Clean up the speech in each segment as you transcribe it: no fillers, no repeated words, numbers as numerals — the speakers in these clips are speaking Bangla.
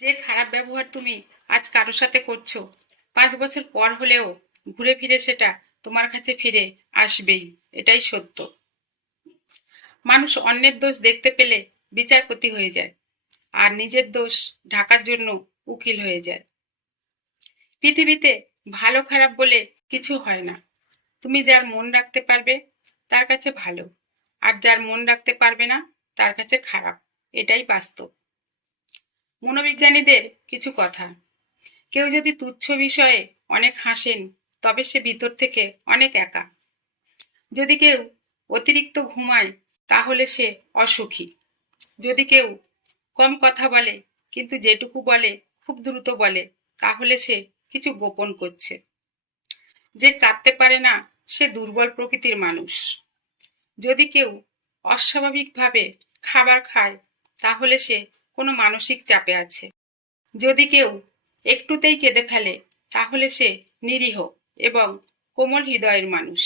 যে খারাপ ব্যবহার তুমি আজ কারোর সাথে করছো, 5 বছর পর হলেও ঘুরে ফিরে সেটা তোমার কাছে ফিরে আসবেই। এটাই সত্য। মানুষ অন্যের দোষ দেখতে পেলে বিচারপতি হয়ে যায়, আর নিজের দোষ ঢাকার জন্য উকিল হয়ে যায়। পৃথিবীতে ভালো খারাপ বলে কিছু হয় না। তুমি যার মন রাখতে পারবে তার কাছে ভালো, আর যার মন রাখতে পারবে না তার কাছে খারাপ। এটাই বাস্তব। মনোবিজ্ঞানীদের কিছু কথা: কেউ যদি তুচ্ছ বিষয়ে অনেক হাসেন, তবে সে ভিতর থেকে অনেক একা। যদি কেউ অতিরিক্ত ঘুমায়, তাহলে সে অসুখী। যদি কেউ কম কথা বলে কিন্তু যেটুকু বলে খুব দ্রুত বলে, তাহলে সে কিছু গোপন করছে। যে কাঁদতে পারে না সে দুর্বল প্রকৃতির মানুষ। যদি কেউ অস্বাভাবিকভাবে খাবার খায়, তাহলে সে কোনো মানসিক চাপে আছে। যদি কেউ একটুতেই কেঁদে ফেলে, তাহলে সে নিরীহ এবং কোমল হৃদয়ের মানুষ।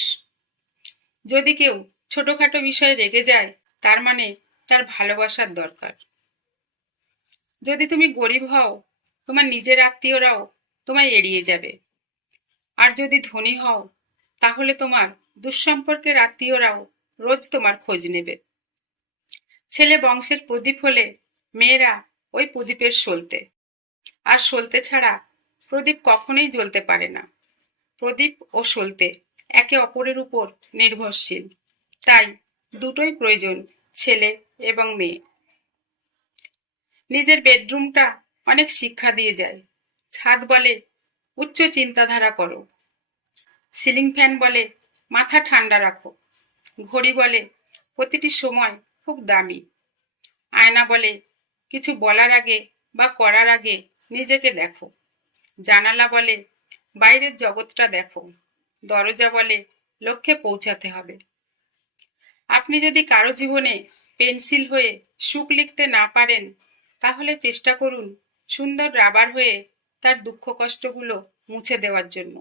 যদি কেউ ছোটখাটো বিষয়ে রেগে যায়, তার মানে তার ভালোবাসার দরকার। যদি তুমি গরিব হও, তোমার নিজের আত্মীয়রাও তোমায় এড়িয়ে যাবে। আর যদি ধনী হও, তাহলে তোমার দুঃসম্পর্কের আত্মীয়রাও রোজ তোমার খোঁজ নেবে। ছেলে বংশের প্রদীপ হলে মেয়েরা ওই প্রদীপের সলতে, আর সলতে ছাড়া প্রদীপ কখনোই জ্বলতে পারে না। প্রদীপ ও সলতে একে অপরের উপর নির্ভরশীল, তাই দুটোই প্রয়োজন, ছেলে এবং মেয়ে। নিজের বেডরুমটা অনেক শিক্ষা দিয়ে যায়। ছাদ বলে উচ্চ চিন্তাধারা করো, সিলিং ফ্যান বলে মাথা ঠান্ডা রাখো, ঘড়ি বলে প্রতিটি সময় খুব দামি, আয়না বলে কিছু বলার আগে বা করার আগে নিজেকে দেখো, জানালা বলে বাইরের জগৎটা দেখো, দরজা বলে লক্ষ্যে পৌঁছাতে হবে। আপনি যদি কারো জীবনে পেন্সিল হয়ে সুখ লিখতে না পারেন, তাহলে চেষ্টা করুন সুন্দর রাবার হয়ে তার দুঃখ কষ্টগুলো মুছে দেওয়ার জন্য।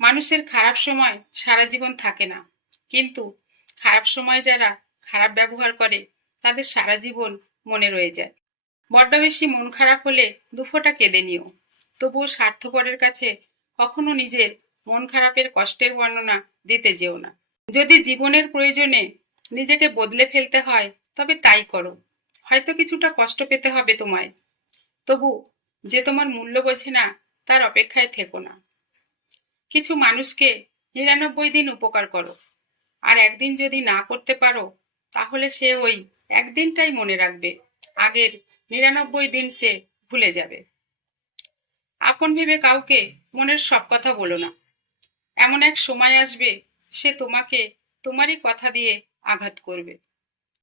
মানুষের খারাপ সময় সারা জীবন থাকে না, কিন্তু খারাপ সময় যারা খারাপ ব্যবহার করে তাদের সারা জীবন মনে রয়ে যায়। বড্ড বেশি মন খারাপ হলে দুফোঁটা কেঁদে নিও, তবুও স্বার্থপরের কাছে কখনো নিজের মন খারাপের কষ্টের বর্ণনা দিতে যেও না। যদি জীবনের প্রয়োজনে নিজেকে বদলে ফেলতে হয়, তবে তাই করো। হয়তো কিছুটা কষ্ট পেতে হবে তোমায়, তবু যে তোমার মূল্য বোঝে না তার অপেক্ষায় থেকো না। কিছু মানুষকে 99 দিন উপকার করো, আর একদিন যদি না করতে পারো, তাহলে সে ওই একদিনটাই মনে রাখবে, আগের 99 দিন সে ভুলে যাবে। আপন ভেবে কাউকে মনের সব কথা বলো না। এমন এক সময় আসবে সে তোমাকে তোমারই কথা দিয়ে আঘাত করবে।